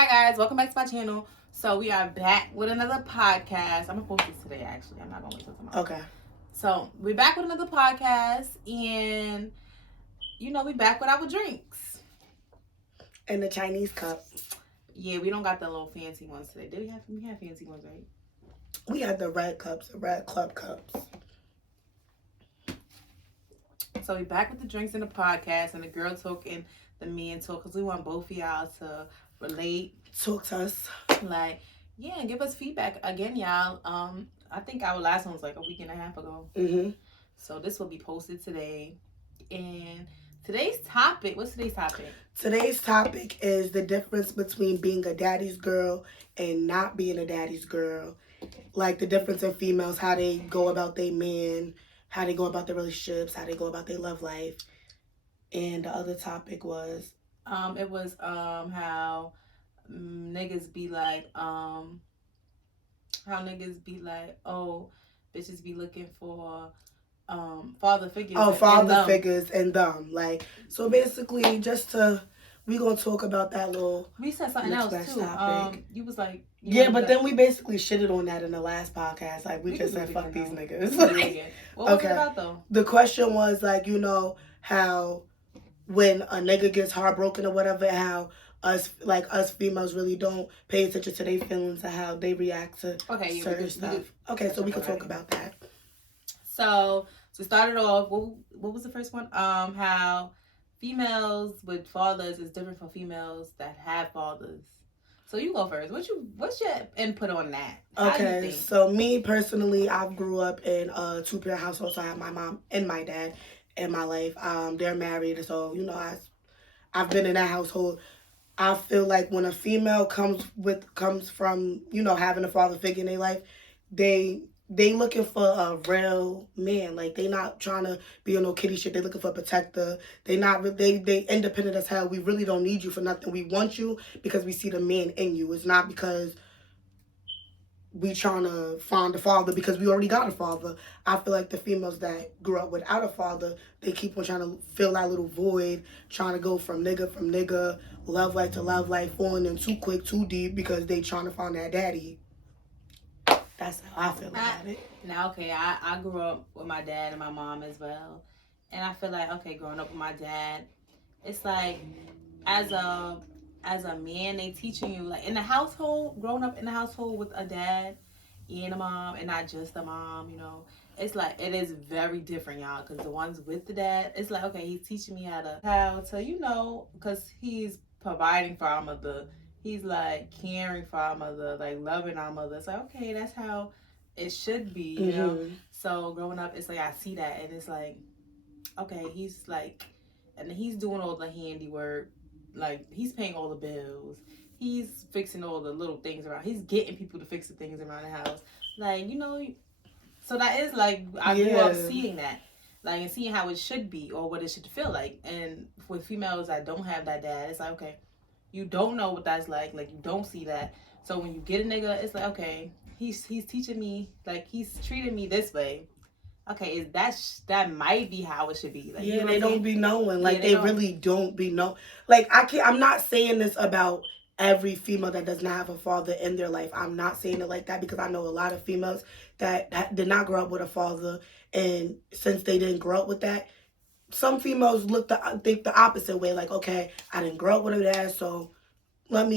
Hi guys, welcome back to my channel. So we are back with another podcast. I'm gonna post this today actually. I'm not gonna wait till tomorrow. Okay. So we're back with another podcast and we back with our drinks. And the Chinese cup. Yeah, we don't got the little fancy ones today. Did we have fancy ones, right? We had the red cups, the red club cups. So we back with the drinks in the podcast and the girl talk and the men talk because we want both of y'all to relate. Talk to us. Like, yeah, and give us feedback again, y'all. I think our last one was like a week and a half ago. Mm-hmm. So this will be posted today. And today's topic, what's today's topic? Today's topic is the difference between being a daddy's girl and not being a daddy's girl. Like the difference in females, how they go about their men, how they go about their relationships, how they go about their love life. And the other topic was it was how niggas be like oh, bitches be looking for father figures. Oh, father figures and them. Like, so basically we gonna talk about that little. We said something else too. Topic. You was like, yeah, but then we basically shitted on that in the last podcast. Like, we just said, fuck these niggas. Yeah. What was it about though? The question was like, how when a nigga gets heartbroken or whatever, how us females really don't pay attention to their feelings and how they react to certain stuff. Okay, so we can talk about that. So to start it off, what was the first one? How females with fathers is different from females that have fathers. So you go first. What's your input on that? Okay, so me personally, I grew up in a two-parent household. So I have my mom and my dad in my life. They're married, so I've been in that household. I feel like when a female comes from having a father figure in their life, they looking for a real man. Like, they not trying to be on no kitty shit. They looking for a protector. They independent as hell. We really don't need you for nothing. We want you because we see the man in you. It's not because we trying to find a father because we already got a father. I feel like the females that grew up without a father, they keep on trying to fill that little void, trying to go from nigga, love life to love life, falling in too quick, too deep because they trying to find that daddy. That's how I feel about it. Now, okay, I grew up with my dad and my mom as well. And I feel like, okay, growing up with my dad, it's like, as a man, they teaching you, like, in the household, growing up in the household with a dad and a mom, and not just a mom, it's like, it is very different, y'all, because the ones with the dad, it's like, okay, he's teaching me how to, because he's providing for our mother. He's like caring for our mother, like loving our mother. It's like, okay, that's how it should be, you know? So growing up, it's like I see that and it's like, okay, he's like, and he's doing all the handiwork. Like, he's paying all the bills. He's fixing all the little things around. He's getting people to fix the things around the house. Like, so that is like, I grew up seeing that. Like, and seeing how it should be or what it should feel like. And with females that don't have that dad, it's like, okay, you don't know what that's like you don't see that. So when you get a nigga, it's like, okay, he's teaching me, like, he's treating me this way. Okay, that might be how it should be. Like, yeah, they don't be knowing. Like, they really don't be know. Like, I'm not saying this about every female that does not have a father in their life. I'm not saying it like that because I know a lot of females that did not grow up with a father, and since they didn't grow up with that, some females think the opposite way. Like, okay, I didn't grow up with a dad, so I'm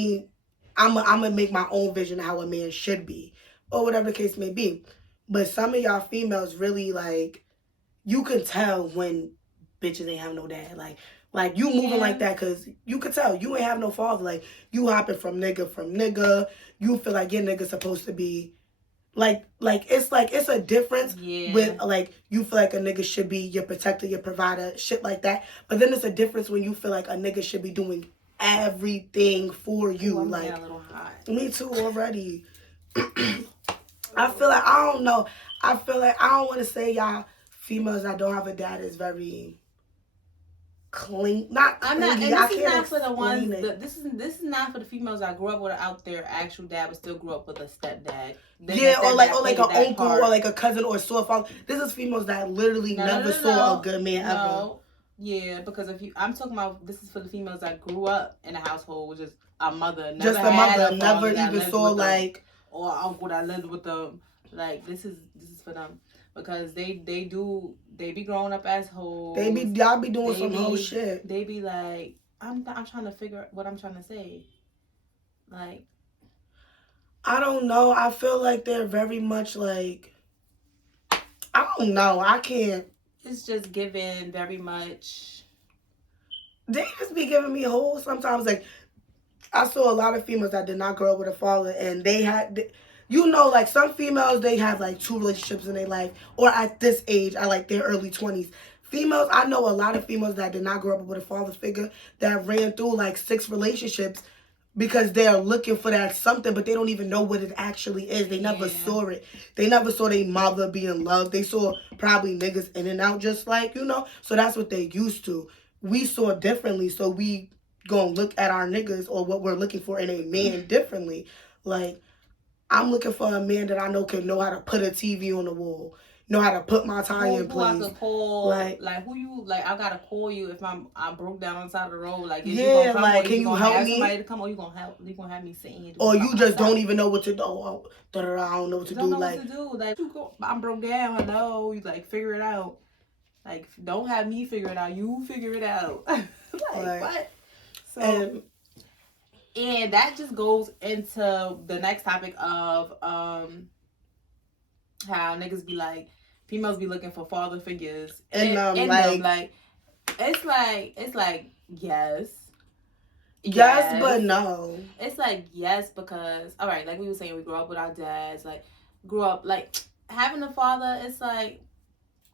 gonna make my own vision of how a man should be, or whatever the case may be. But some of y'all females really, like, you can tell when bitches ain't have no dad. Like you moving like that because you could tell you ain't have no father. Like, you hopping from nigga. You feel like your nigga's supposed to be like it's a difference with, like, you feel like a nigga should be your protector, your provider, shit like that. But then it's a difference when you feel like a nigga should be doing everything for you. I'm like, a little hot. Me too already. I feel like, I don't know. I feel like, I don't want to say y'all females that don't have a dad is very clean. Not clingy. I'm not. And this is not for the ones. This is not for the females that grew up without their actual dad, but still grew up with a stepdad. Or like an uncle or like a cousin or a father. This is females that literally never saw a good man ever. Yeah, because I'm talking about, this is for the females that grew up in a household with just a mother, never just a had mother, a never father that even lived saw with them, like or an uncle that lived with them. Like this is for them because they be growing up as hoes. y'all be doing some whole shit. They be like, I'm trying to figure what I'm trying to say. Like, I don't know. I feel like they're very much like, I don't know. I can't. It's just given very much. They just be giving me holes sometimes. Like, I saw a lot of females that did not grow up with a father, and they had, you know, like some females, they have like 2 relationships in their life, or at this age, at like their early 20s. Females, I know a lot of females that did not grow up with a father figure that ran through like 6 relationships because they're looking for that something, but they don't even know what it actually is. They never saw it. They never saw their mother being loved. They saw probably niggas in and out just like, you know, so that's what they used to. We saw differently, so we gonna look at our niggas or what we're looking for in a man differently. Like, I'm looking for a man that I know can know how to put a TV on the wall, know how to put my tie in place. Who I could call, like who you, like I gotta call you if I broke down on the side of the road. Like, yeah, you gonna come, like, can you help me? Somebody to come, or you gonna have me sitting here. Or you just don't even know what to do. Oh, I don't know what to do. Like, what to do. Like, I'm broke down. Hello, you like figure it out. Like, don't have me figure it out. You figure it out. Like what? So. And that just goes into the next topic of how niggas be like, females be looking for father figures and like it's like yes, but no. It's like yes, because all right, like we were saying, we grew up with our dads, like grew up like having a father. It's like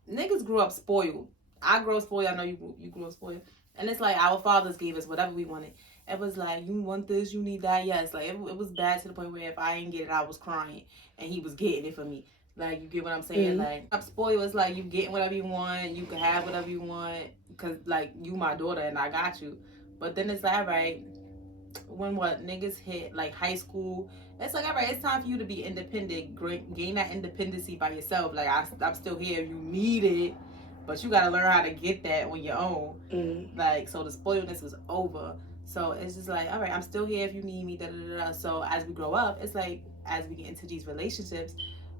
niggas grew up spoiled. I grew up spoiled. I know you grew up spoiled, and it's like our fathers gave us whatever we wanted. It was like, you want this, you need that, yes. Like, it was bad to the point where if I didn't get it, I was crying. And he was getting it for me. Like, you get what I'm saying? Mm-hmm. Like, I'm spoiled. It's like, you getting whatever you want. You can have whatever you want. Because, like, you my daughter and I got you. But then it's like, all right, when niggas hit, like, high school, it's like, all right, it's time for you to be independent. Gain that independency by yourself. Like, I'm still here. You need it. But you got to learn how to get that on your own. Mm-hmm. Like, so the spoiledness was over. So it's just like, all right, I'm still here if you need me, da da da. So as we grow up, it's like, as we get into these relationships,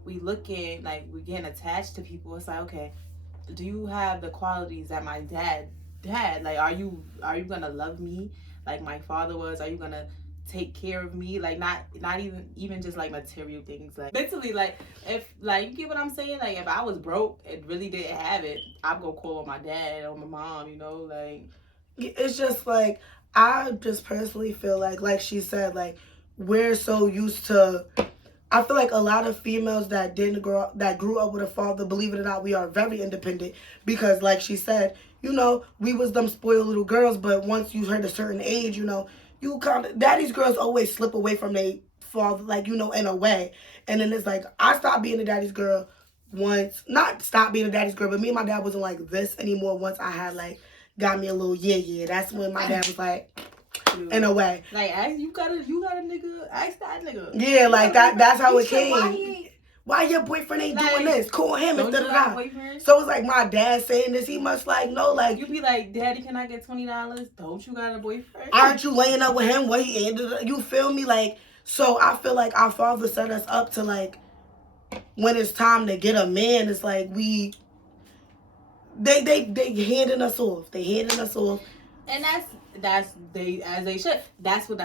we looking, like, we're getting attached to people. It's like, okay, do you have the qualities that my dad had? Like, are you gonna love me like my father was? Are you gonna take care of me? Like, not even just like material things. Like, mentally, like, if, like, you get what I'm saying? Like, if I was broke and really didn't have it, I'd go call on my dad or my mom, you know? Like, it's just like, I just personally feel like she said, like, we're so used to, I feel like a lot of females that grew up with a father, believe it or not, we are very independent because, like she said, you know, we was them spoiled little girls, but once you hit a certain age, you know, you kind of, daddy's girls always slip away from their father, like, you know, in a way. And then it's like, I stopped being a daddy's girl once, not stop being a daddy's girl, but me and my dad wasn't like this anymore once I had, like, got me a little yeah. That's when my dad was like, in a way. Like, you got a nigga, ask that nigga. Yeah, like that's how it came. Why your boyfriend ain't doing this? Call him and da-da-da. So it's like my dad saying this, he must like know, like, you be like, Daddy, can I get $20? Don't you got a boyfriend? Aren't you laying up with him? What he ended? You feel me? Like, so I feel like our father set us up to, like, when it's time to get a man, it's like they handing us off. They handing us off. And that's they should. That's what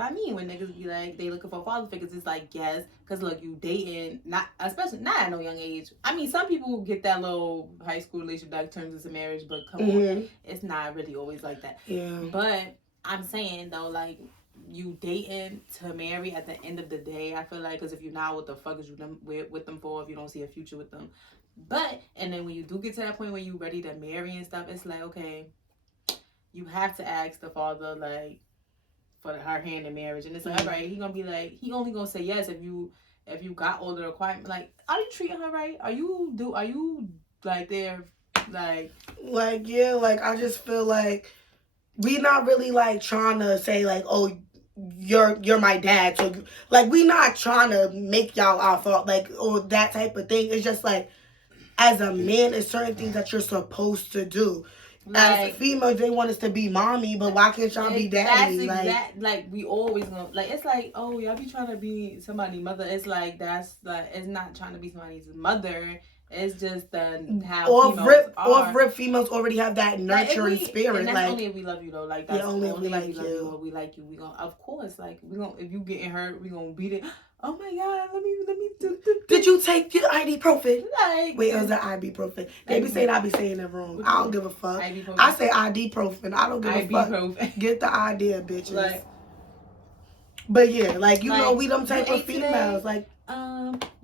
I mean when niggas be like, they looking for father figures. It's like, yes, because look, you dating, not especially not at no young age. I mean, some people get that little high school relationship that turns into marriage, but come on, it's not really always like that. Yeah. But I'm saying though, like, you dating to marry at the end of the day, I feel like, because if you're not, what the fuck is you with them for if you don't see a future with them? But, and then when you do get to that point where you ready to marry and stuff, it's like, okay, you have to ask the father, like, for her hand in marriage. And it's like, all right, he gonna be like, he only gonna say yes if you got all the requirements. Like, are you treating her right? Are you like there, like yeah, like, I just feel like we not really like trying to say like, oh, you're my dad, so like, we not trying to make y'all our fault, like, or that type of thing. It's just like, as a man, it's certain things that you're supposed to do. As females, they want us to be mommy, but why can't y'all be daddy? Like we always gonna like. It's like, oh, y'all be trying to be somebody's mother. It's like it's not trying to be somebody's mother. It's just how females are. Off rip females already have that nurturing spirit. And that's only if we love you though. Like that's only if we like you. We like you. We gonna, of course, like we gonna, if you getting hurt, we gonna beat it. Oh my God, let me do. Did you take your ibuprofen? Like, wait, it was an ibuprofen. They be saying I be saying it wrong. I don't give a fuck. I say ibuprofen. I don't give a fuck. Get the idea, bitches. Like, but yeah, like you know, we them type of females. Like,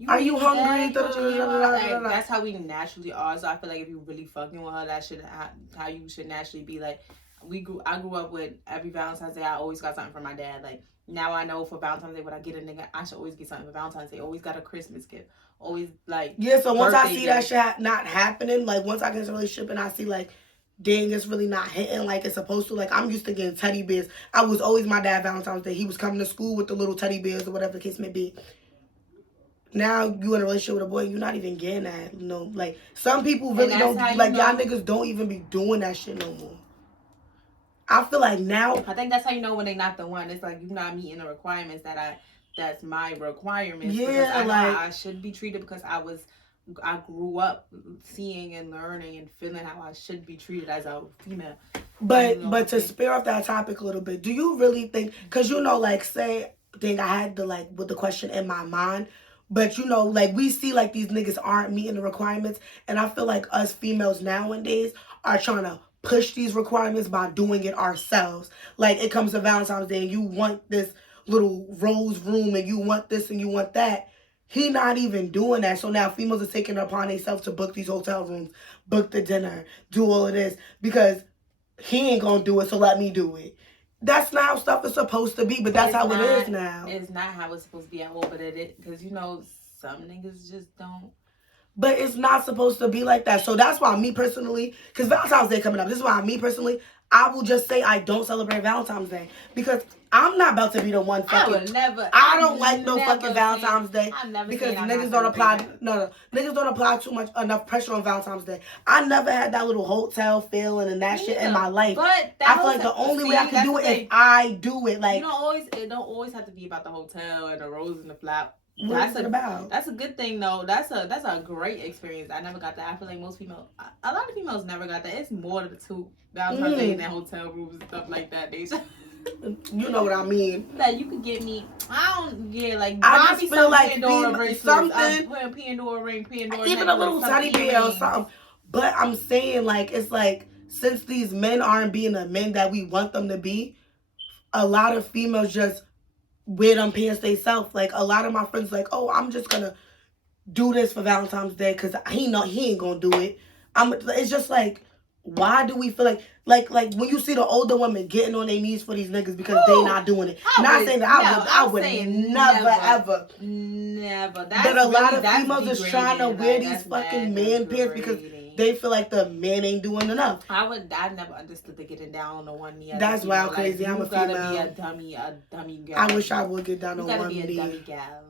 are you hungry? Like, that's how we naturally are. So I feel like if you really fucking with her, that should how you should naturally be. Like, I grew up with every Valentine's Day. I always got something from my dad. Like, now I know for Valentine's Day, when I get a nigga, I should always get something for Valentine's Day. Always got a Christmas gift. Always like, yeah. So once I see that shit not happening, like once I get in a relationship and I see like, dang, it's really not hitting like it's supposed to. Like, I'm used to getting teddy bears. I was always my dad Valentine's Day. He was coming to school with the little teddy bears or whatever the case may be. Now you in a relationship with a boy, you're not even getting that. You know, like some people really don't like y'all niggas don't even be doing that shit no more. I feel like now, I think that's how you know when they not the one. It's like you're not meeting the requirements that's my requirements. Yeah, I like I should be treated because I grew up seeing and learning and feeling how I should be treated as a female. But to spare off that topic a little bit, do you really think? Because you know, like say, I had the like with the question in my mind. But, you know, like, we see, like, these niggas aren't meeting the requirements. And I feel like us females nowadays are trying to push these requirements by doing it ourselves. Like, it comes to Valentine's Day and you want this little rose room and you want this and you want that. He not even doing that. So now females are taking it upon themselves to book these hotel rooms, book the dinner, do all of this. Because he ain't going to do it, so let me do it. That's not how stuff is supposed to be, but that's how it is now. It's not how it's supposed to be at all, but it is, because, you know, some niggas just don't. But it's not supposed to be like that. So that's why me personally, because Valentine's Day coming up, this is why me personally, I will just say I don't celebrate Valentine's Day. Because I'm not about to be the one fucking. I don't like no fucking Valentine's Day. Because niggas don't apply. No, niggas don't apply too much enough pressure on Valentine's Day. I never had that little hotel feeling and that shit in my life. But I feel like the only way I can do it is I do it. Like, it don't always have to be about the hotel and the rose and the flower. What's it about? That's a good thing though. That's a great experience. I never got that. I feel like most females, a lot of females never got that. It's more to Valentine's Day in their hotel rooms and stuff like that. You know what I mean? That you could get me. I just feel like something. I'm putting Pandora ring, even a little teddy bear or something. But I'm saying, like, it's like since these men aren't being the men that we want them to be, a lot of females just wear them pants themselves. Like, a lot of my friends like, oh, I'm just gonna do this for Valentine's Day because he ain't gonna do it. It's just like, why do we feel like when you see the older women getting on their knees for these niggas because they not doing it? Saying that I would never ever. Never. But a lot of females is trying to wear these fucking man pants because they feel like the man ain't doing enough. I never understood the getting down on the one knee. That's wild crazy. I'm a female. You gotta be a dummy girl. I wish I would get down on one knee. You gotta be a dummy gal.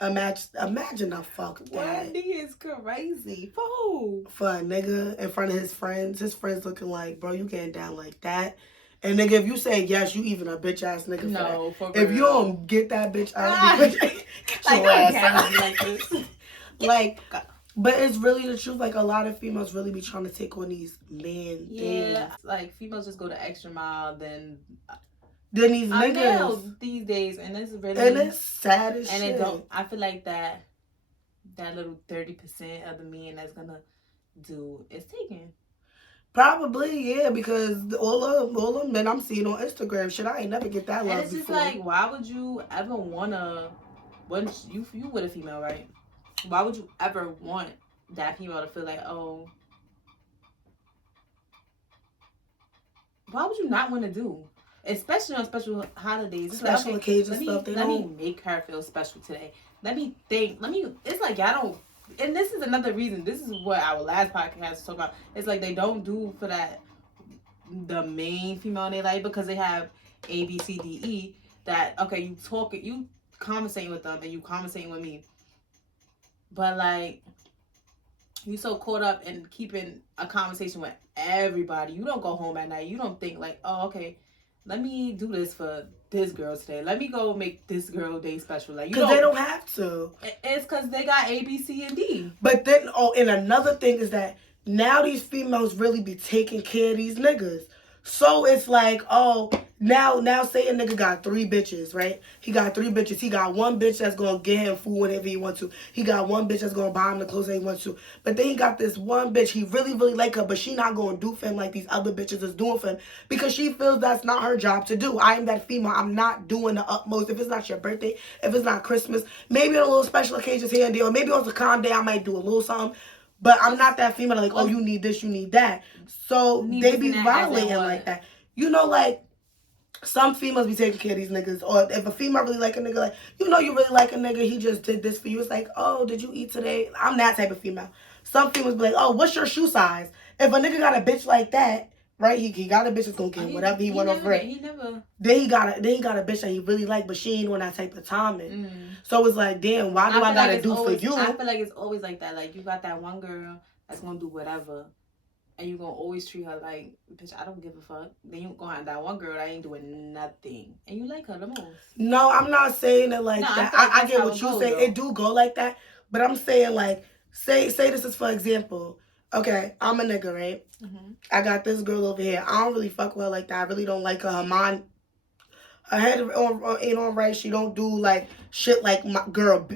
Imagine the fuck that. One knee is crazy. For who? For a nigga in front of his friends. His friends looking like, bro, you getting down like that. And nigga, if you say yes, you even a bitch ass nigga. No, for if you don't get that bitch out, get your ass out. Like this. Like. But it's really the truth. Like, a lot of females really be trying to take on these men things. Yeah, like, females just go the extra mile than these niggas these days. And it's really... And it's sad as shit. And it don't... I feel like that little 30% of the men that's gonna do is taken. Probably, yeah, because all of men I'm seeing on Instagram, shit, I ain't never get that love And it's just before. like, why would you ever wanna... Once you with a female, right? Why would you ever want that female to feel like, oh, why would you not want to do? Especially on special holidays. It's special occasions stuff. Let me make her feel special today. It's like y'all don't, and this is another reason. This is what our last podcast was talking about. It's like they don't do for the main female in their life because they have A, B, C, D, E. That, okay, you conversating with them and you conversating with me. But, like, you so caught up in keeping a conversation with everybody. You don't go home at night. You don't think like, oh, okay, let me do this for this girl today. Let me go make this girl day special. Like, you because they don't have to. It's because they got A, B, C, and D. But then, and another thing is that now these females really be taking care of these niggas. So it's like, oh, now say a nigga got 3 bitches, right? He got 3 bitches. He got one bitch that's gonna get him food whenever he wants to. He got one bitch that's gonna buy him the clothes that he wants to. But then he got this one bitch, he really, really like her, but she not gonna do for him like these other bitches is doing for him because she feels that's not her job to do. I am that female. I'm not doing the utmost. If it's not your birthday, if it's not Christmas, maybe on a little special occasions here and there, or maybe on Sakan Day I might do a little something. But I'm not that female like, oh, you need this, you need that. So they be violating like that. You know, like, some females be taking care of these niggas. Or if a female really like a nigga, like, you know you really like a nigga, he just did this for you. It's like, oh, did you eat today? I'm that type of female. Some females be like, oh, what's your shoe size? If a nigga got a bitch like that, right, he got a bitch that's gonna get whatever he want over it. Then he got a bitch that he really like, but she ain't on that type of timing. So it's like, damn, why do I gotta do for you? I feel like it's always like that. Like, you got that one girl that's gonna do whatever, and you gonna always treat her like, bitch, I don't give a fuck. Then you gonna have that one girl that ain't doing nothing, and you like her the most. No, I'm not saying it like that. I get what you say. It do go like that, but I'm saying, like, say this is for example. Okay, I'm a nigga, right? I got this girl over here. I don't really fuck with her like that. I really don't like her. Her mind, her head ain't on right. She don't do like shit like my girl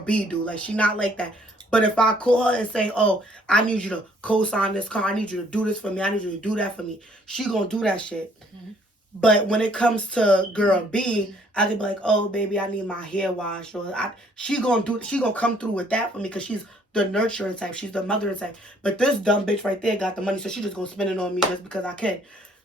B do. Like, she not like that. But if I call her and say, oh, I need you to co-sign this car, I need you to do this for me, I need you to do that for me, she gonna do that shit. But when it comes to girl B, I could be like, oh, baby, I need my hair washed. Or she gonna come through with that for me because she's the nurturing type. She's the mothering type. But this dumb bitch right there got the money, so she just gonna spend it on me just because I can.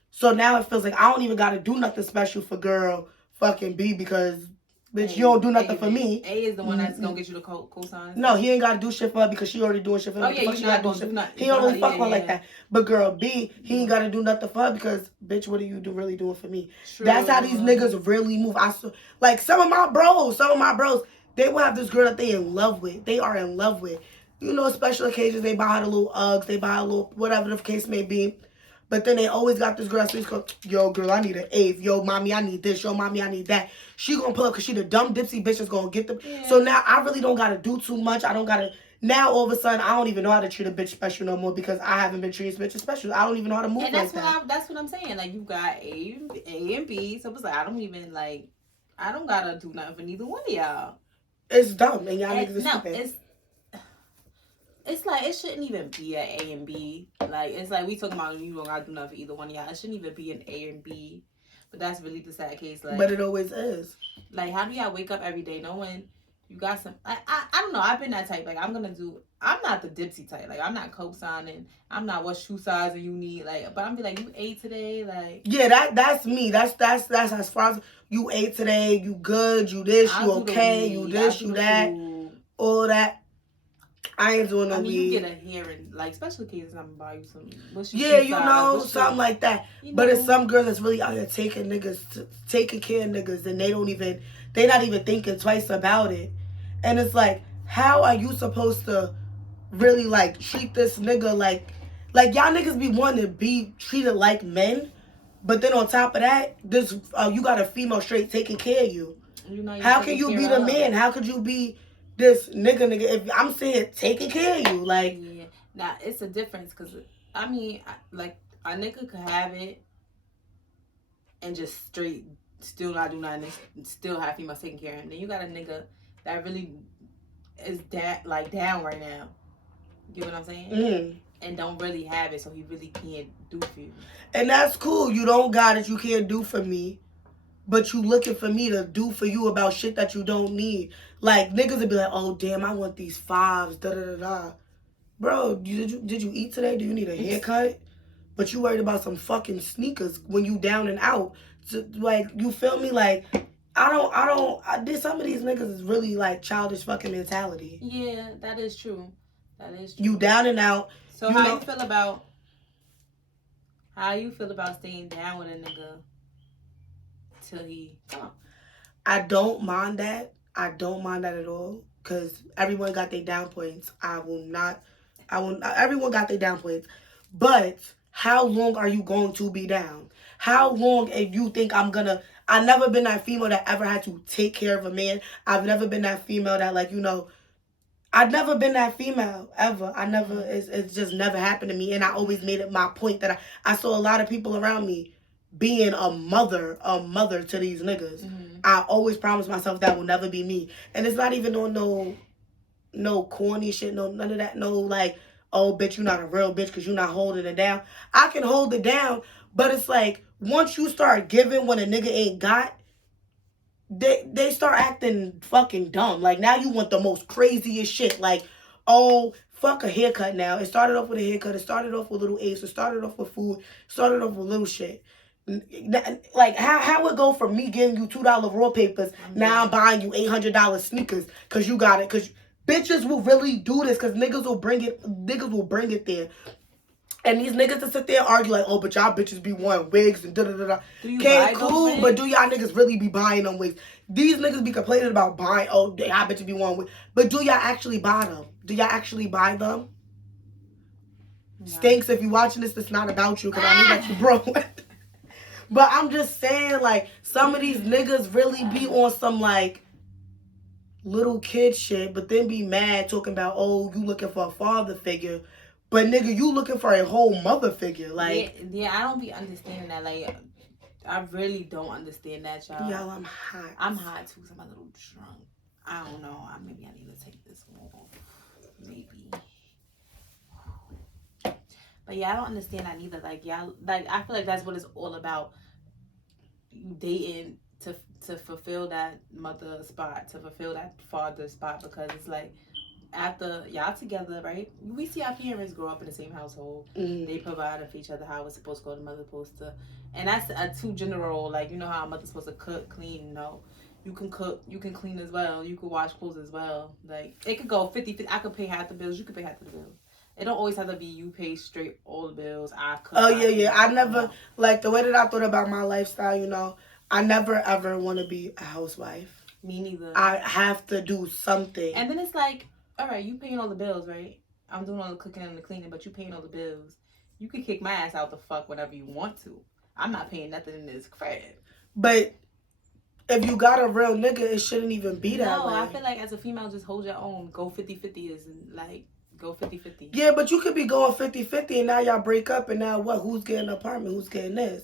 So now it feels like I don't even gotta do nothing special for girl fucking B because, bitch, you don't do nothing for me. A is the one that's gonna get you the co-sign. No, he ain't gotta do shit for her because she already doing shit for him. Oh, yeah, you not gonna do nothing. He don't really fuck with her like that. But girl B, he ain't gotta do nothing for her because, bitch, what are you really doing for me? True. That's how these niggas really move. Like, some of my bros, they will have this girl that they in love with. They are in love with. You know, special occasions, they buy her the little Uggs, they buy her a little, whatever the case may be. But then they always got this girl that's called, yo, girl, I need an eighth. Yo, mommy, I need this. Yo, mommy, I need that. She gonna pull up because she the dumb dipsy bitch that's gonna get them. Yeah. So now I really don't gotta do too much. I don't gotta, now all of a sudden, I don't even know how to treat a bitch special no more because I haven't been treating bitches special. I don't even know how to move like that. That's what I'm saying. Like, you got A and B. So it's like, I don't gotta do nothing for neither one of y'all. It's dumb. And y'all niggas are stupid. It's like, it shouldn't even be an A and B. Like, it's like, we talking about you don't gotta do nothing for either one of y'all. It shouldn't even be an A and B. But that's really the sad case. Like, but it always is. Like, how do y'all wake up every day knowing you got some... I don't know. I've been that type. Like, I'm not the dipsy type. Like, I'm not co-signing. I'm not what shoe size you need. Like, but I'm be like, you ate today? Like... Yeah, that's me. That's as far as you ate today, you good, you this, you okay, you this, you that, all that. I ain't doing no weed. You get a hearing, like, special cases, I'm gonna buy you some. Yeah, you know, something like that. You know. But it's some girls that's really out here taking care of niggas, and they not even thinking twice about it. And it's like, how are you supposed to really, like, treat this nigga like y'all niggas be wanting to be treated like men, but then on top of that, this you got a female straight taking care of you. How can you be the man? How could you be this nigga, if I'm saying taking care of you, like... Yeah. Now, it's a difference, because, I mean, like, a nigga could have it and just straight still not do nothing and still have females taking care of him. Then you got a nigga that really is down right now. You get what I'm saying? And don't really have it, so he really can't do for you. And that's cool. You don't got it, you can't do for me. But you looking for me to do for you about shit that you don't need. Like, niggas would be like, oh, damn, I want these 5s, da-da-da-da. Bro, did you eat today? Do you need a haircut? But you worried about some fucking sneakers when you down and out. So, like, you feel me? Like, some of these niggas is really, like, childish fucking mentality. Yeah, that is true. You down and out. So how you feel about staying down with a nigga till he come on? I don't mind that. I don't mind that at all. Because everyone got their down points. I will not Everyone got their down points. But how long are you going to be down? How long if you think I've never been that female that ever had to take care of a man. I've never been that female that, like, I've never been that female ever. It's just never happened to me. And I always made it my point that I saw a lot of people around me being a mother to these niggas. Mm-hmm. I always promised myself that will never be me. And it's not even on no corny shit, none of that. No, like, oh, bitch, you're not a real bitch because you're not holding it down. I can hold it down, but it's like, once you start giving when a nigga ain't got, they start acting fucking dumb. Like, now you want the most craziest shit. Like, oh, fuck a haircut now. It started off with a haircut. It started off with little Ace. It started off with food. It started off with little shit. Like, how it go from me giving you $2 raw papers, now I'm buying you $800 sneakers because you got it. Because bitches will really do this because niggas will bring it there. And these niggas to sit there and argue like, oh, but y'all bitches be wearing wigs and da-da-da-da. Okay, cool, but do y'all niggas really be buying them wigs? These niggas be complaining about buying, oh, y'all bitches be wearing wigs. But do y'all actually buy them? Do y'all actually buy them? No. Stinks, if you watching this, it's not about you because I knew that you broke. But I'm just saying, like, some of these niggas really be on some, like, little kid shit, but then be mad talking about, oh, you looking for a father figure. But nigga, you looking for a whole mother figure, like. Yeah, I don't be understanding that. Like, I really don't understand that, y'all. Y'all, I'm hot. I'm hot too, cause I'm a little drunk. I don't know. Maybe I need to take this one off. Maybe. But yeah, I don't understand that neither. Like, y'all, like, I feel like that's what it's all about. You dating to fulfill that mother spot, to fulfill that father spot, because it's like, after y'all together, right? We see our parents grow up in the same household. Mm-hmm. They provide for each other how it's supposed to go. The mother's supposed to, and that's a too general. Like, you know how a mother's supposed to cook, clean. No, you can cook, you can clean as well. You can wash clothes as well. Like, it could go 50-50. I could pay half the bills. You could pay half the bills. It don't always have to be you pay straight all the bills. I cook. Oh yeah. I never like the way that I thought about my lifestyle. I never ever want to be a housewife. Me neither. I have to do something. And then it's like, all right, you paying all the bills, right? I'm doing all the cooking and the cleaning, but you paying all the bills. You can kick my ass out the fuck whenever you want to. I'm not paying nothing in this crib. But if you got a real nigga, it shouldn't even be that way. No, I feel like as a female, just hold your own. Go 50-50 is like, go 50-50. Yeah, but you could be going 50-50 and now y'all break up and now what? Who's getting an apartment? Who's getting this?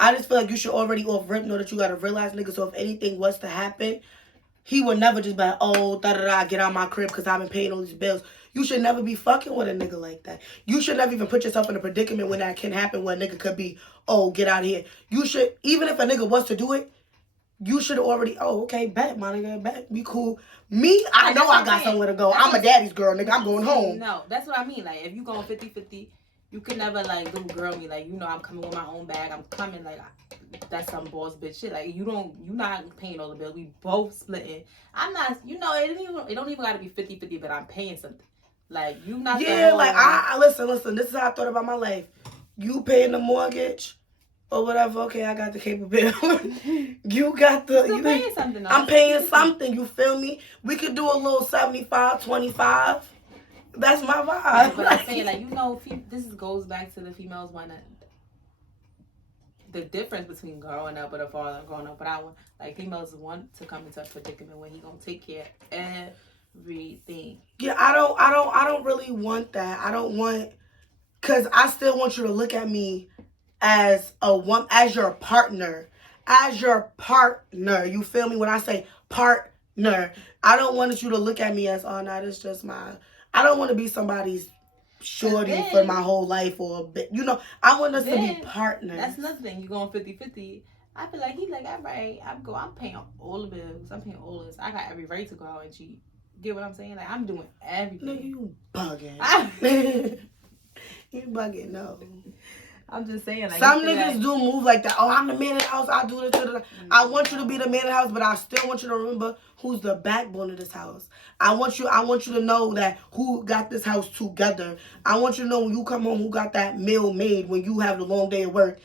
I just feel like you should already off rip know that you got a realized nigga, so if anything was to happen, he would never just be like, oh, da-da-da, get out my crib because I've been paying all these bills. You should never be fucking with a nigga like that. You should never even put yourself in a predicament when that can happen, where a nigga could be, oh, get out of here. You should, even if a nigga was to do it, you should already, oh, okay, bet, my nigga, bet, be cool. Me, I know I got somewhere to go. I'm a daddy's girl, nigga. I'm going home. No, that's what I mean. Like, if you going 50-50, you can never, like, little girl me. Like, I'm coming with my own bag. I'm coming, like, that's some boss bitch shit. Like, you not paying all the bills. We both splitting. I'm not, it don't even gotta be 50-50, but I'm paying something. Like, you not. Yeah, like, I listen, this is how I thought about my life. You paying the mortgage or whatever, okay, I got the cable bill. You got the. You're paying something, though. I'm paying something, you feel me? We could do a little 75-25. That's my vibe. But I'm saying, like, this goes back to the females wanting the difference between growing up with a father and growing up without one. Like, females want to come into a predicament when he gonna take care of everything. Yeah, I don't really want that. I don't want, cause I still want you to look at me as as your partner. As your partner. You feel me? When I say partner, I don't want you to look at me as, oh, no, this just my. I don't want to be somebody's shorty for my whole life or a bit. I want us to be partners. That's another thing. You going 50-50. I feel like he's like, all right, I'm paying all the bills. I'm paying all this. I got every right to go out and cheat. Get what I'm saying? Like, I'm doing everything. No, you bugging. You bugging, no. I'm just saying, like, some niggas do move like that. Oh, I'm the man in the house. I do this. I want you to be the man in the house, but I still want you to remember who's the backbone of this house. I want you to know that who got this house together. I want you to know when you come home who got that meal made when you have the long day at work.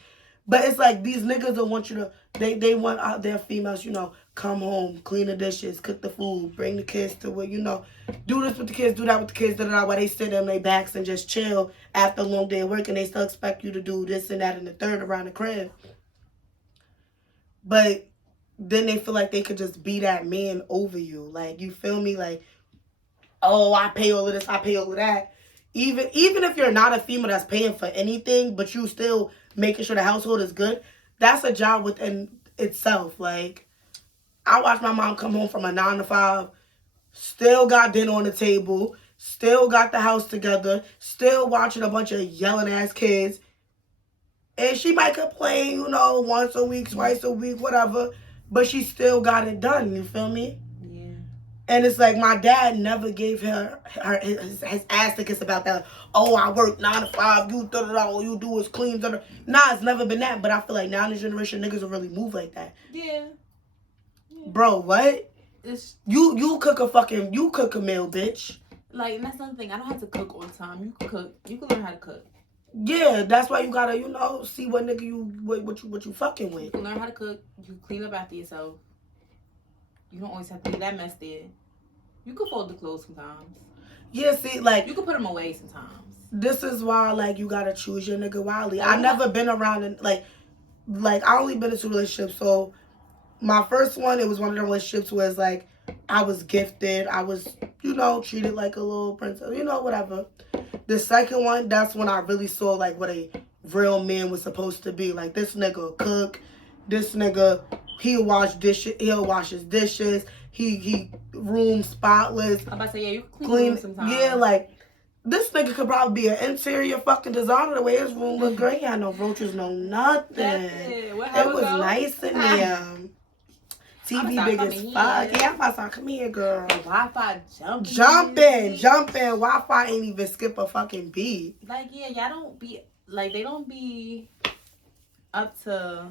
But it's like these niggas don't want you to. They want out their females, come home, clean the dishes, cook the food, bring the kids to where, do this with the kids, do that with the kids, while they sit on their backs and just chill after a long day of work, and they still expect you to do this and that and the third around the crib. But then they feel like they could just be that man over you. Like, you feel me? Like, oh, I pay all of this, I pay all of that. Even if you're not a female that's paying for anything, but you still making sure the household is good, that's a job within itself. Like, I watched my mom come home from a 9 to 5, still got dinner on the table, still got the house together, still watching a bunch of yelling ass kids. And she might complain, once a week, twice a week, whatever, but she still got it done. You feel me? And it's like my dad never gave her his ass to kiss about that. Oh, I work 9 to 5. You all you do is clean. Nah, it's never been that. But I feel like now in this generation, niggas don't really move like that. Yeah. Bro, what? You cook a meal, bitch. Like, and that's another thing. I don't have to cook all the time. You can cook. You can learn how to cook. Yeah, that's why you gotta, see what nigga what you fucking with. You can learn how to cook. You clean up after yourself. You don't always have to leave that mess there. You can fold the clothes sometimes. Yeah, see, like... You can put them away sometimes. This is why, like, you gotta choose your nigga wisely. I've never been around and, like, I only been in 2 relationships. So, my first one, it was one of the relationships where it's, like, I was gifted. I was, treated like a little princess. Whatever. The second one, that's when I really saw, like, what a real man was supposed to be. Like, this nigga cook. This nigga... He'll wash dishes. He'll wash his dishes. He room spotless. I'm about to say, yeah, you can clean sometimes. Yeah, like, this nigga could probably be an interior fucking designer the way his room looked great. He had no roaches, no nothing. It was nice in there. TV big as fuck. Yeah, I'm about to start. Come here, girl. The Wi-Fi jumping. Wi-Fi ain't even skip a fucking beat. Like, yeah, y'all don't be, like, they don't be up to...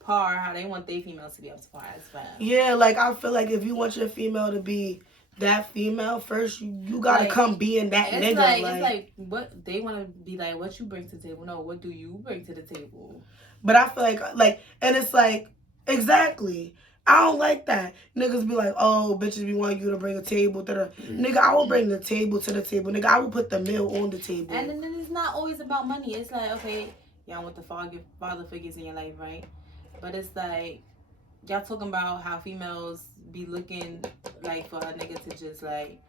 par, how they want their females to be up to par as well. Yeah, like, I feel like if you want your female to be that female, first you gotta come being that nigga. It's like what they want to be like, what you bring to the table. No, what do you bring to the table? But I feel like, and it's like, exactly. I don't like that. Niggas be like, oh, bitches be wanting you to bring a table to the... Nigga, I will bring the table to the table. Nigga, I will put the meal on the table. And then it's not always about money. It's like, okay, y'all want the father figures in your life, right? But it's like, y'all talking about how females be looking like for a nigga to just like,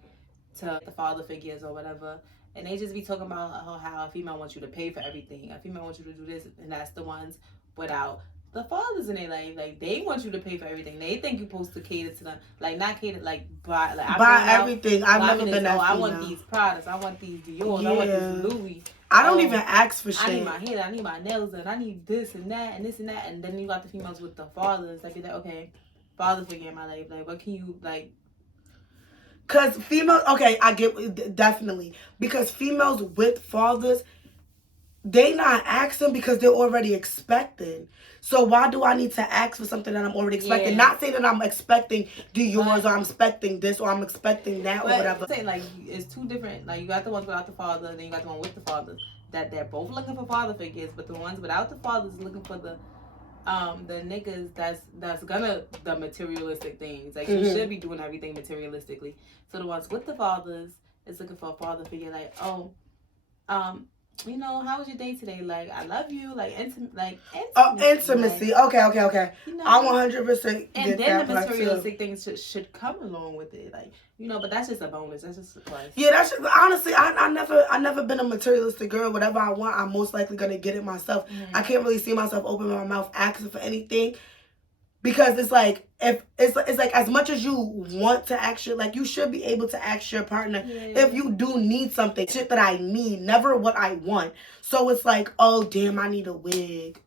to the father figures or whatever. And they just be talking about how a female wants you to pay for everything. A female wants you to do this, and that's the ones without the fathers in their life. Like, they want you to pay for everything. They think you're supposed to cater to them. Like, not cater, like, buy everything. I've never been that female. I want these products. I want these Dior. I want this Louis. I don't even ask for shit. I need my hair, I need my nails done, I need this and that and this and that. And then you got the females with the fathers that be like, okay, father figure in my life. Like, what can you, like... Because females, okay, I get, definitely. Because females with fathers, they not asking because they're already expecting. So why do I need to ask for something that I'm already expecting? Yeah. Not saying that I'm expecting Dior's or I'm expecting this or I'm expecting that or whatever. I'm saying, like, it's two different. Like, you got the ones without the father, then you got the one with the father. That they're both looking for father figures, but the ones without the fathers looking for the niggas that's gonna the materialistic things. Like, you should be doing everything materialistically. So the ones with the fathers is looking for a father figure. Like, oh, how was your day today? Like, I love you. Like, intimacy. Oh, intimacy. Like, okay. I 100% and then the materialistic things should come along with it. Like, but that's just a bonus. That's just a plus. Yeah, that's just, honestly, I never been a materialistic girl. Whatever I want, I'm most likely gonna get it myself. I can't really see myself opening my mouth asking for anything. Because it's like, if it's like as much as you want to ask like, you should be able to ask your partner if you do need something. Shit that I need, never what I want. So it's like, oh damn, I need a wig.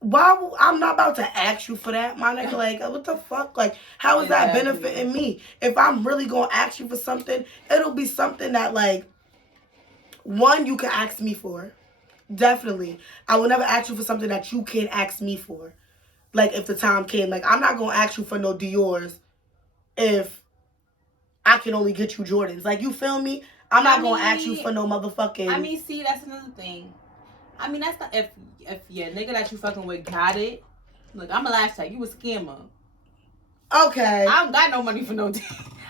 Why? I'm not about to ask you for that, my nigga. Like, what the fuck? Like, how is that benefiting me? If I'm really gonna ask you for something, it'll be something that, like, one, you can ask me for. Definitely. I will never ask you for something that you can't ask me for. Like, if the time came, like, I'm not going to ask you for no Dior's if I can only get you Jordans. Like, you feel me? I'm not going to ask you for no motherfucking... see, that's another thing. I mean, that's not if your nigga that you fucking with got it. Look, I'm a last tag. You a scammer. Okay. I don't got no money for no.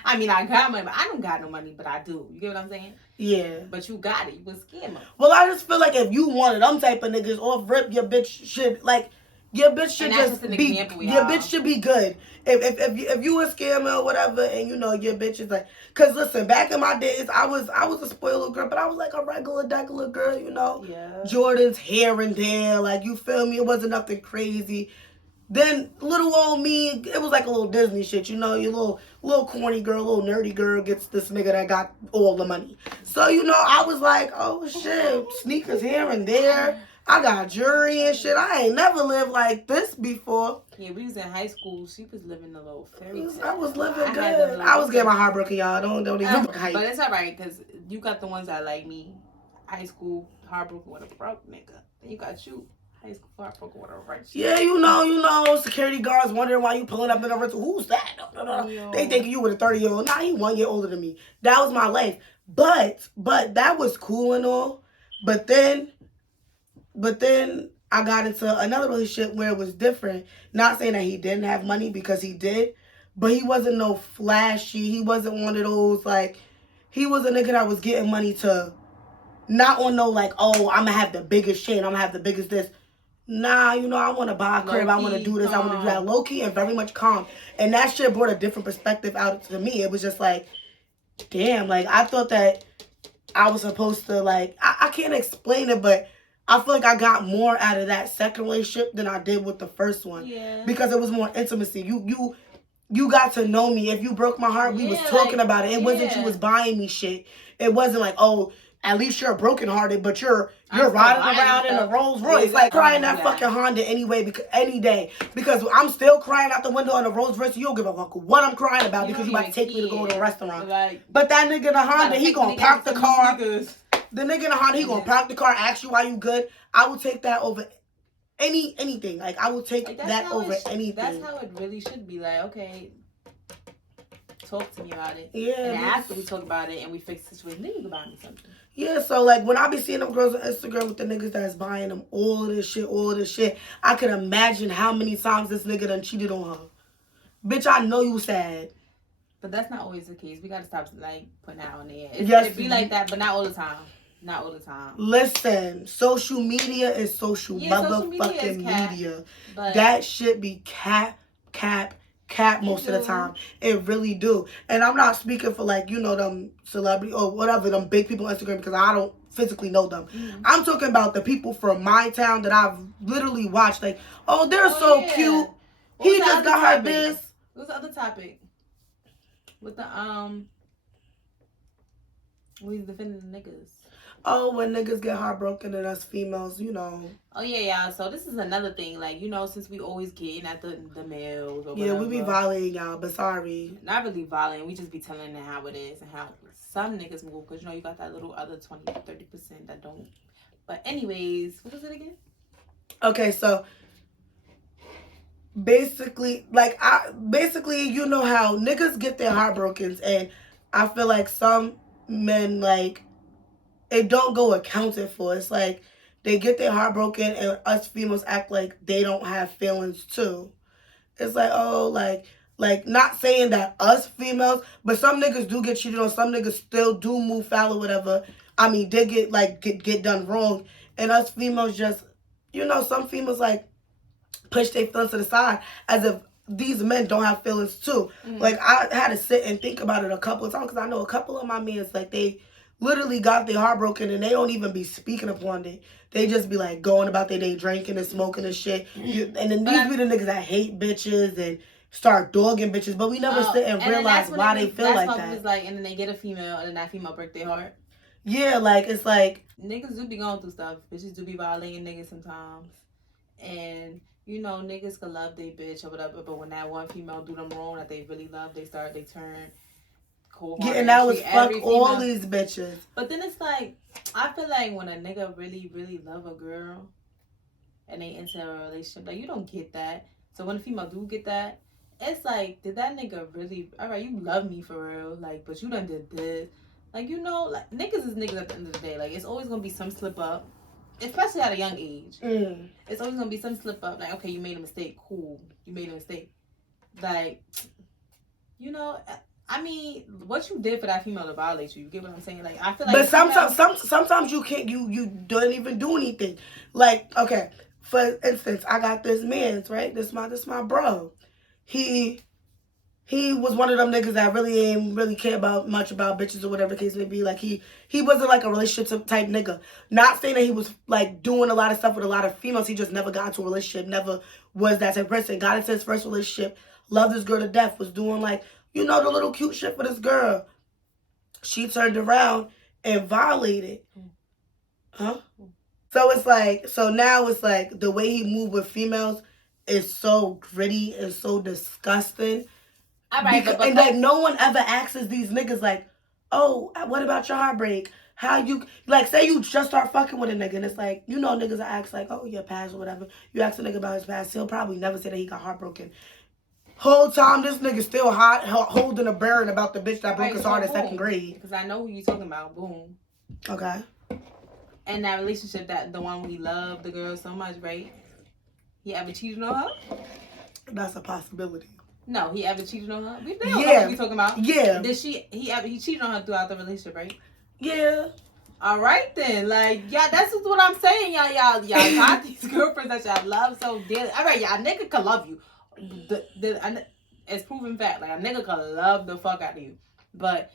I mean, I got money, but I don't got no money, but I do. You get what I'm saying? Yeah. But you got it. You a scammer. Well, I just feel like if you one of them type of niggas off rip, your bitch should like. Your bitch should just be. Your bitch should be good. If you a scammer or whatever, and you know your bitch is like, cause listen, back in my days, I was a spoiled little girl, but I was like a regular girl, you know. Yeah. Jordan's here and there, like you feel me. It wasn't nothing crazy. Then little old me, it was like a little Disney shit, you know. Your little corny girl, little nerdy girl gets this nigga that got all the money. So you know, I was like, oh shit, sneakers here and there. I got jewelry and shit. I ain't never lived like this before. Yeah, we was in high school. She was living a little fairy tale. I was living good. I was getting my heart broken, y'all. Don't even hype. But it's alright, because you got the ones that like me. High school, heartbroken with a broke nigga. Then you got you. High school, heartbroken with a rich. Yeah, you know, security guards wondering why you pulling up in a rental. Who's that? No. They thinking you with a 30-year-old. Nah, he 1 year older than me. That was my life. But that was cool and all. But then I got into another relationship where it was different. Not saying that he didn't have money, because he did. But he wasn't no flashy. He wasn't one of those, like, he was a nigga that was getting money to, not on no, like, oh, I'm going to have the biggest chain. I'm going to have the biggest this. Nah, you know, I want to buy a crib. I want to do this. I want to do that. Low-key and very much calm. And that shit brought a different perspective out to me. It was just like, damn, like, I thought that I was supposed to, like, I can't explain it, but I feel like I got more out of that second relationship than I did with the first one. Yeah. Because it was more intimacy. You got to know me. If you broke my heart, we was talking about it. It wasn't you was buying me shit. It wasn't like, oh, at least you're brokenhearted, but you're riding around in a Rolls Royce, like crying that fucking Honda any day. Because I'm still crying out the window on a Rolls Royce. You don't give a fuck what I'm crying about, because you about to take me to go to a restaurant. But that nigga in the Honda, he gonna park the car. The nigga in the Honda, he gonna park the car, ask you why you good. I will take that over anything. Like, I will take that over anything. That's how it really should be. Like, okay, talk to me about it. Yeah. And after we talk about it and we fix the situation, then you can buy me something. Yeah, so like when I be seeing them girls on Instagram with the niggas that's buying them all of this shit, I could imagine how many times this nigga done cheated on her. Bitch, I know you sad. But that's not always the case. We gotta stop like putting that on the air. Yes, it be like that, but not all the time. Not all the time. Listen, social media is motherfucking media. That shit be cap most of the time. It really do. And I'm not speaking for like, you know, them celebrity or whatever, them big people on Instagram, because I don't physically know them. Mm-hmm. I'm talking about the people from my town that I've literally watched. Like, oh, they're so cute. He just got her this. What's the other topic? With the we defending the niggas. Oh, when niggas get heartbroken and us females, you know. Oh, yeah. So this is another thing. Like, you know, since we always getting at the males or whatever. Yeah, we be violating y'all, but sorry. Not really violating. We just be telling them how it is and how some niggas move. Because, you know, you got that little other 20-30% that don't. But anyways, what was it again? Okay, so basically, you know how niggas get their heartbroken, and I feel like some men, like, it don't go accounted for. It's like they get their heart broken and us females act like they don't have feelings too. It's like, oh, like not saying that us females, but some niggas do get cheated on. Some niggas still do move foul or whatever. I mean, they get done wrong. And us females just, you know, some females like push their feelings to the side as if these men don't have feelings too. Mm-hmm. Like, I had to sit and think about it a couple of times, because I know a couple of my men, like, they literally got their heart broken and they don't even be speaking upon it. They just be like going about their day drinking and smoking and shit. And then these be the niggas that hate bitches and start dogging bitches, but we never sit and realize why they feel like that. It's like, and then they get a female and then that female break their heart. Yeah, like, it's like niggas do be going through stuff. Bitches do be violating niggas sometimes. And you know, niggas can love their bitch or whatever, but when that one female do them wrong that they really love, they turn cold. Yeah, and that was fuck all these bitches. But then it's like, I feel like when a nigga really, really love a girl and they enter a relationship, like, you don't get that. So when a female do get that, it's like, did that nigga really, all right, you love me for real, like, but you done did this. Like, you know, like, niggas is niggas at the end of the day. Like, it's always gonna be some slip up. especially at a young age, Mm. it's always gonna be some slip up. Like, okay, you made a mistake. Cool, you made a mistake. Like, you know, I mean, what you did for that female to violate you. You get what I'm saying? Like, I feel like. But sometimes you can't. You don't even do anything. Like, okay, for instance, I got this man's right. This my bro. He was one of them niggas that really ain't really care about much about bitches or whatever the case may be. Like he wasn't like a relationship type nigga. Not saying that he was like doing a lot of stuff with a lot of females. He just never got into a relationship. Never was that type of person. Got into his first relationship. Loved this girl to death. Was doing like, you know, the little cute shit for this girl. She turned around and violated. Huh? So it's like, so now it's like the way he moved with females is so gritty and so disgusting. All right, and like no one ever asks these niggas like, oh, what about your heartbreak? How you, like, say you just start fucking with a nigga and it's like, you know, niggas ask like, oh, your past or whatever. You ask a nigga about his past, he'll probably never say that he got heartbroken. Whole time this nigga still hot, holding a burn about the bitch that broke his heart in second grade. Because I know who you talking about. Boom. Okay. And that relationship, that the one we love the girl so much, right? He ever cheated on her? That's a possibility. No, he ever cheated on her? They don't know what we talking about. Yeah. Did he cheated on her throughout the relationship, right? Yeah. All right then, like, yeah, that's just what I'm saying, y'all got these girlfriends that y'all love so dearly. All right, y'all, nigga can love you. It's proven fact, like a nigga can love the fuck out of you, but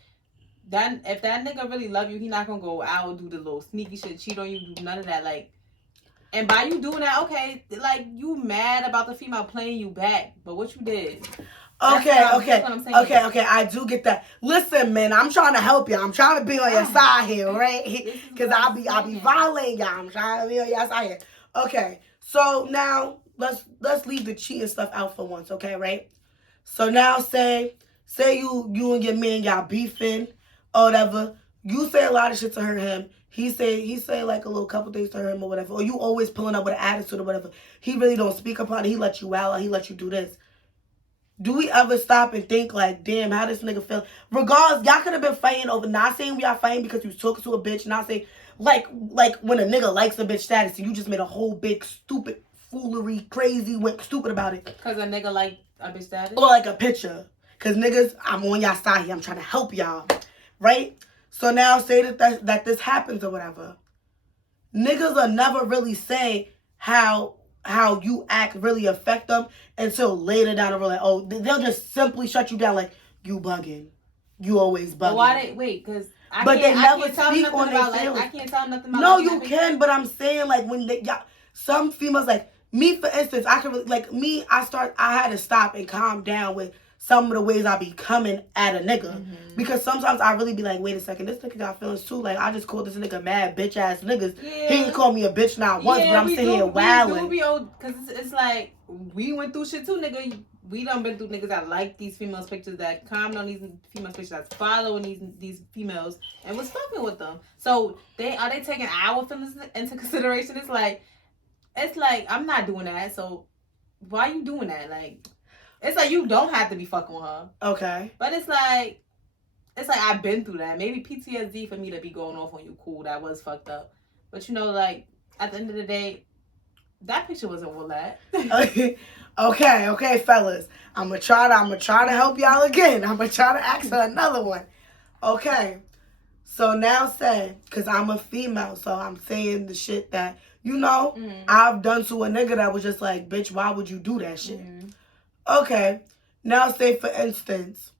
if that nigga really love you, he not gonna go out and do the little sneaky shit, cheat on you, do none of that, like. And by you doing that, okay, like, you mad about the female playing you back, but what you did. Okay, I do get that. Listen, man, I'm trying to help you. I'm trying to be on your side here, right? Because I'll be violating y'all. I'm trying to be on your side here. Okay, so now let's leave the cheating stuff out for once, okay, right? So now say you and your man, y'all beefing or whatever. You say a lot of shit to hurt him. He say like a little couple things to him or whatever. Or you always pulling up with an attitude or whatever. He really don't speak upon it. He let you out. He let you do this. Do we ever stop and think like, damn, how this nigga feel? Regardless, y'all could have been fighting over. Not saying we are fighting because you was talking to a bitch. Not saying like when a nigga likes a bitch status and you just made a whole big stupid foolery, crazy, went stupid about it. Because a nigga like a bitch status? Or like a picture. Because niggas, I'm on y'all side here. I'm trying to help y'all. Right? So now say that this happens or whatever. Niggas will never really say how you act really affect them until later down the road. Like, oh, they'll just simply shut you down like, you bugging. You always bugging. But why because they never speak on their feelings. I can't tell them nothing about no, you can, but I'm saying like when some females like me, for instance, I can like me, I had to stop and calm down with some of the ways I be coming at a nigga. Mm-hmm. Because sometimes I really be like, wait a second, this nigga got feelings too. Like, I just called this nigga mad bitch ass niggas. Yeah. He didn't call me a bitch not once, but I'm sitting here wilding. Because it's like, we went through shit too, nigga. We done been through niggas that like these females' pictures, that comment on these females' pictures, that's following these females, and was fucking with them. So, are they taking our feelings into consideration? It's like, I'm not doing that, so why you doing that? Like, it's like you don't have to be fucking with her. Okay. But it's like I've been through that. Maybe PTSD for me to be going off on you. Cool, that was fucked up. But you know, like, at the end of the day, that picture wasn't all that. Okay, fellas. I'm gonna try to help y'all again. I'm gonna try to ask her another one. Okay. So now say, cause I'm a female, so I'm saying the shit that, you know, I've done to a nigga that was just like, bitch, why would you do that shit? Mm-hmm. Okay, now say for instance,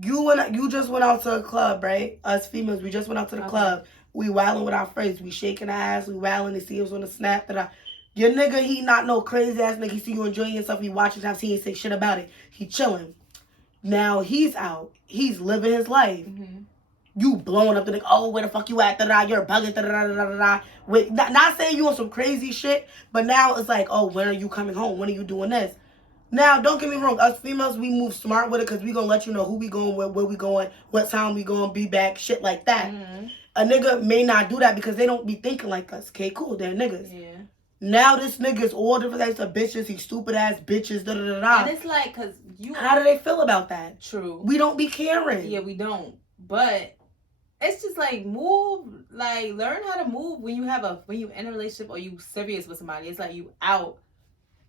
you just went out to a club, right? Us females, we just went out to the club. We wilding with our friends. We shaking our ass. We wilding. They see us on the snap. Your nigga, he not no crazy ass nigga. He see you enjoying yourself. He watching times. He ain't say shit about it. He chilling. Now he's out. He's living his life. Mm-hmm. You blowing up the nigga. Oh, where the fuck you at? Da-da-da, you're bugging. Da-da-da-da-da-da. Not saying you on some crazy shit, but now it's like, oh, when are you coming home? When are you doing this? Now, don't get me wrong. Us females, we move smart with it because we going to let you know who we going with, where we going, what time we going to be back, shit like that. Mm-hmm. A nigga may not do that because they don't be thinking like us. Okay, cool. They're niggas. Yeah. Now this nigga's all different types of bitches. He's stupid ass bitches. Da-da-da-da. And it's like, because you... How do they feel about that? True. We don't be caring. Yeah, we don't. But it's just like move, like learn how to move when you in a relationship or you serious with somebody. It's like you out.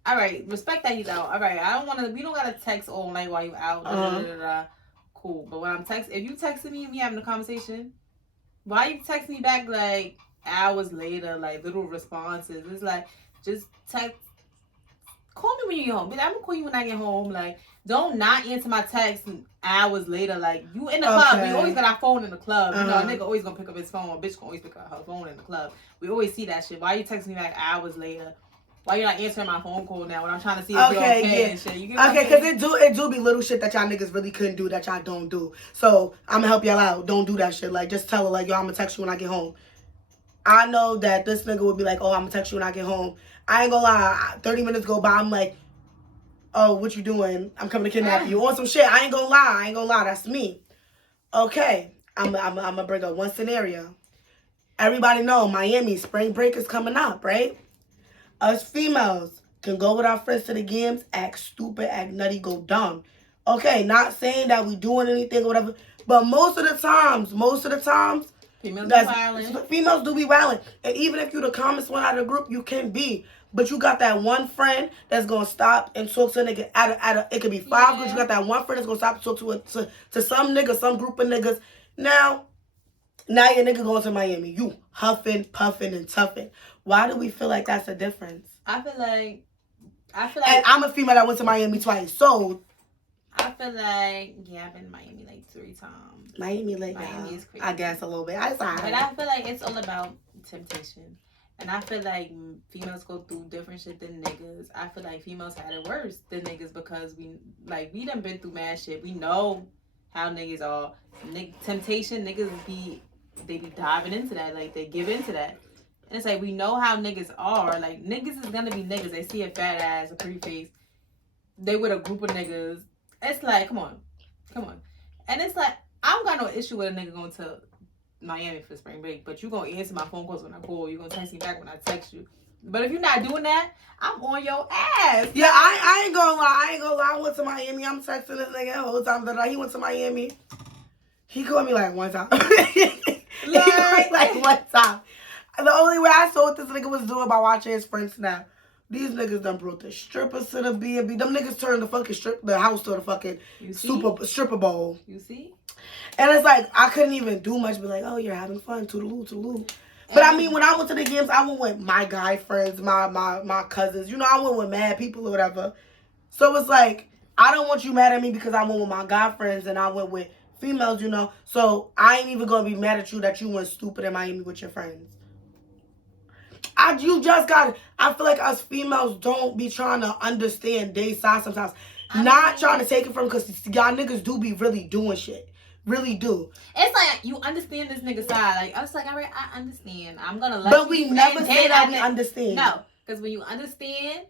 All right, respect that he's out. All right, we don't gotta text all night while you out. Cool, but when if you texting me and we having a conversation, why you text me back like hours later, like little responses? It's like just text. Call me when you get home. I'm gonna call you when I get home. Like, don't not answer my text hours later. Like, you in the club. We always got our phone in the club. You know, a nigga always gonna pick up his phone. A bitch gonna always pick up her phone in the club. We always see that shit. Why you texting me back hours later? Why you not answering my phone call now when I'm trying to see if you're okay and shit? You get okay, because it do be little shit that y'all niggas really couldn't do that y'all don't do. So, I'm gonna help y'all out. Don't do that shit. Like, just tell her, like, yo, I'm gonna text you when I get home. I know that this nigga would be like, oh, I'm gonna text you when I get home. I ain't gonna lie. 30 minutes go by, I'm like, oh, what you doing? I'm coming to kidnap you. On some shit. I ain't gonna lie. That's me. Okay. I'm gonna bring up one scenario. Everybody know Miami spring break is coming up, right? Us females can go with our friends to the games, act stupid, act nutty, go dumb. Okay, not saying that we doing anything or whatever, but most of the times, females do be wilding. And even if you the calmest one out of the group, you can be. But you got that one friend that's gonna stop and talk to a nigga it could be five girls. You got that one friend that's gonna stop and talk to some nigga, some group of niggas. Now your nigga going to Miami. You huffing, puffing, and tuffing. Why do we feel like that's a difference? I feel like and I'm a female that went to Miami twice, so I feel like I've been to Miami like 3 times. Miami is crazy. I guess a little bit. But I feel like it's all about temptation. And I feel like females go through different shit than niggas. I feel like females had it worse than niggas because we done been through mad shit. We know how niggas are. Temptation, niggas be diving into that. Like, they give into that. And it's like, we know how niggas are. Like, niggas is gonna be niggas. They see a fat ass, a pretty face. They with a group of niggas. It's like, come on. And it's like, I don't got no issue with a nigga going to Miami for spring break, but you gonna answer my phone calls when I call. You gonna text me back when I text you. But if you're not doing that, I'm on your ass. Yeah, I ain't gonna lie. I went to Miami. I'm texting this nigga the whole time that he went to Miami. He called me like one time. like one time. The only way I saw what this nigga was doing by watching his friend snap. These niggas done brought the strippers to the B&B. Them niggas turned the house to the fucking stripper bowl. You see? And it's like, I couldn't even do much, be like, oh, you're having fun, toodaloo. But I mean, when I went to the games, I went with my guy friends, my cousins. You know, I went with mad people or whatever. So it's like, I don't want you mad at me because I went with my guy friends and I went with females, you know. So I ain't even going to be mad at you that you went stupid in Miami with your friends. You just got it. I feel like us females don't be trying to understand their side sometimes. Not trying to take it from, because y'all niggas do be really doing shit. Really do. It's like, you understand this nigga's side. Like, I was like, all right, I understand. I'm going to let But we never say that we understand. No, because when you understand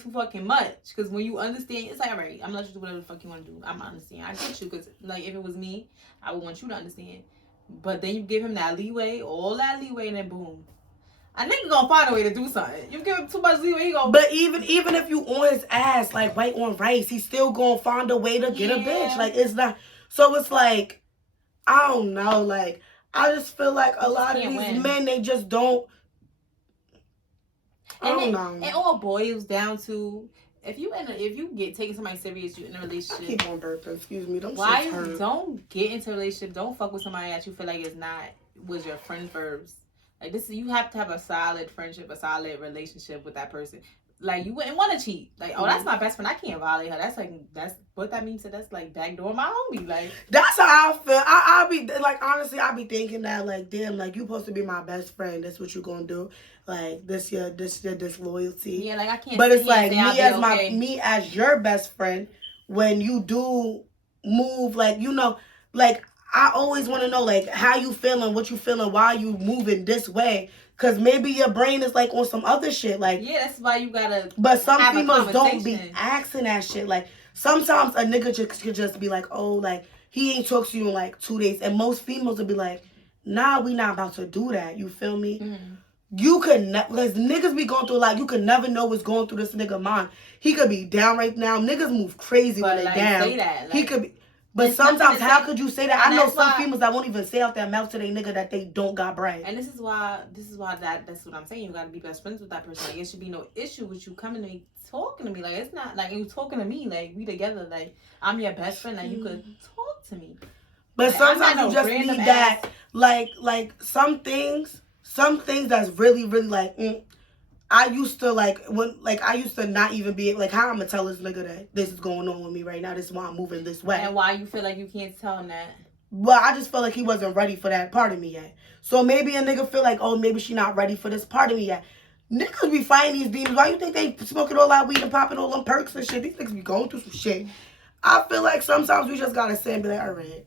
too fucking much. Because when you understand, it's like, all right, I'm going to let you do whatever the fuck you want to do. I'm going to understand. I get you. Because, like, if it was me, I would want you to understand. But then you give him that leeway, all that leeway, and then boom. A nigga gonna find a way to do something. You give him too much leeway, he gonna... But even if you on his ass, like, white on rice, he's still gonna find a way to get a bitch. Like, it's not... So it's like, I don't know. Like, I just feel like a lot of these men, they just don't... I don't know. It all boils down to... If you get taking somebody serious, you in a relationship... I keep on burping, excuse me. Don't get into a relationship. Don't fuck with somebody that you feel like was your friend first. Like, this, you have to have a solid friendship, a solid relationship with that person. Like, you wouldn't want to cheat. Like, oh, that's my best friend. I can't violate her. That's what that means. So that's like backdoor my homie. Like, that's how I feel. I be like, honestly, I be thinking that, like, damn, like, you supposed to be my best friend. That's what you gonna do. Like, this disloyalty. Yeah, like, I can't. But it's like me as your best friend, when you do move, like, you know, like, I always want to know, like, how you feeling, what you feeling, why you moving this way. Because maybe your brain is, like, on some other shit. Like, yeah, that's why you got to. But some females don't be asking that shit. Like, sometimes a nigga could just be like, oh, like, he ain't talked to you in, like, 2 days. And most females will be like, nah, we not about to do that. You feel me? Mm-hmm. You could never, because niggas be going through a lot. You could never know what's going through this nigga mind. He could be down right now. Niggas move crazy when they down. Say that. Like, he could be. But It's sometimes, nothing to how say- could you say that? and I know that's some why- females that won't even say out their mouth to their nigga that they don't got bread. And this is why that's what I'm saying. You gotta be best friends with that person. Like, it should be no issue with you coming to me, talking to me. Like, it's not like you talking to me. Like, we together. Like, I'm your best friend. Like, you could talk to me. But Like, I'm sometimes not you no just random need that, ass- like some things that's really, really like. I used to I used to not even be like, how I'm gonna tell this nigga that this is going on with me right now. This is why I'm moving this way. And why you feel like you can't tell him that? Well, I just felt like he wasn't ready for that part of me yet. So maybe a nigga feel like, oh, maybe she not ready for this part of me yet. Niggas be fighting these demons. Why you think they smoking all that weed and popping all them perks and shit? These niggas be going through some shit. I feel like sometimes we just gotta sit and be like, all right,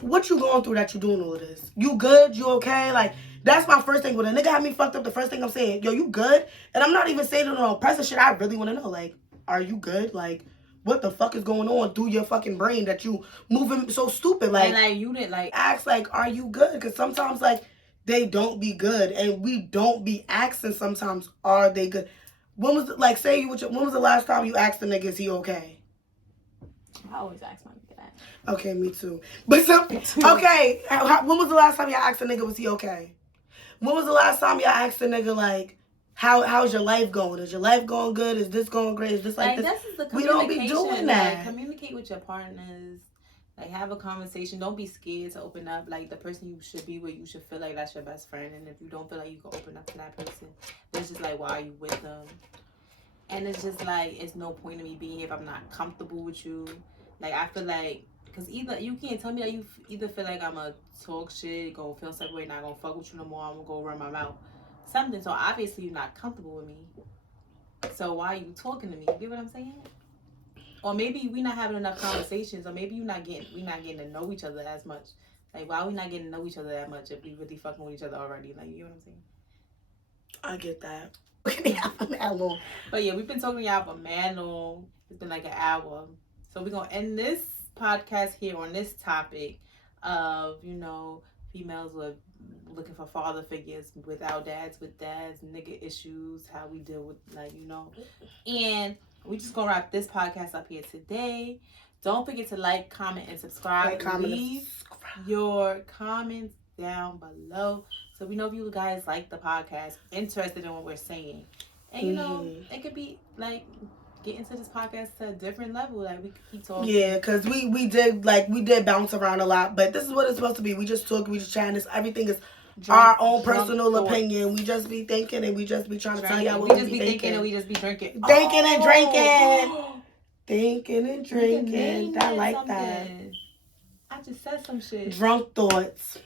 what you going through that you doing all of this? You good? You okay? Like, that's my first thing. When a nigga have me fucked up, the first thing I'm saying, yo, you good? And I'm not even saying it on oppressive shit. I really want to know, like, are you good? Like, what the fuck is going on through your fucking brain that you moving so stupid? Like, and like you didn't like ask, like, are you good? Because sometimes, like, they don't be good, and we don't be asking sometimes, are they good? When was when was the last time you asked the nigga, is he okay? I always ask my nigga that. Okay, me too. But okay, when was the last time y'all asked a nigga, was he okay? When was the last time y'all asked a nigga, like, how's your life going? Is your life going good? Is this going great? Is this like this? This is the We don't be communication. doing that. Like, communicate with your partners. Like, have a conversation. Don't be scared to open up. Like, the person you should be with, you should feel like that's your best friend. And if you don't feel like you can open up to that person, it's just like, why are you with them? And it's just like, it's no point in me being here if I'm not comfortable with you. Like, I feel like, because either you can't tell me that you either feel like I'm going to talk shit, go feel some way, not going to fuck with you no more, I'm going to go run my mouth. Something. So, obviously, you're not comfortable with me. So, why are you talking to me? You get what I'm saying? Or maybe we not having enough conversations, or maybe we not getting to know each other as much. Like, why are we not getting to know each other that much if we really fucking with each other already? Like, you know what I'm saying? I get that. But yeah, we've been talking to y'all for mad long. It's been like an hour. So we're going to end this podcast here on this topic of, females looking for father figures without dads, with dads, nigga issues, how we deal with, And we just going to wrap this podcast up here today. Don't forget to like, comment, and subscribe. Leave your comments down below so we know if you guys like the podcast, interested in what we're saying. And, it could be, get into this podcast to a different level. Like, we could keep talking. Yeah, because we did bounce around a lot, but this is what it's supposed to be. We just talk, we just chatting. Everything is our own personal opinion. We just be thinking and we just be trying to tell y'all what we just be thinking. And we just be drinking. Thinking and drinking. Thinking and drinking. I like something. that. I just said some shit. Drunk thoughts.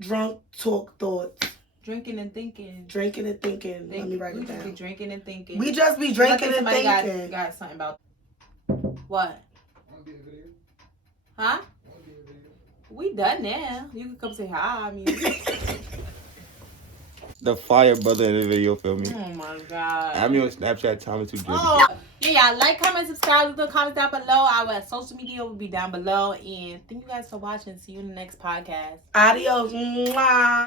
Drunk talk thoughts. Drinking and thinking. Drinking and thinking. Let me write it down. We just be drinking and thinking. We just be drinking and thinking. Got something about what? Huh? We done now. You can come say hi. I mean, the fire brother in the video, feel me? oh my god. I'm on Snapchat, Thomas 2 Drizzy. Oh, yeah, like, comment, subscribe, leave the comments down below. Our social media will be down below. And thank you guys for watching. See you in the next podcast. Adios. Mwah.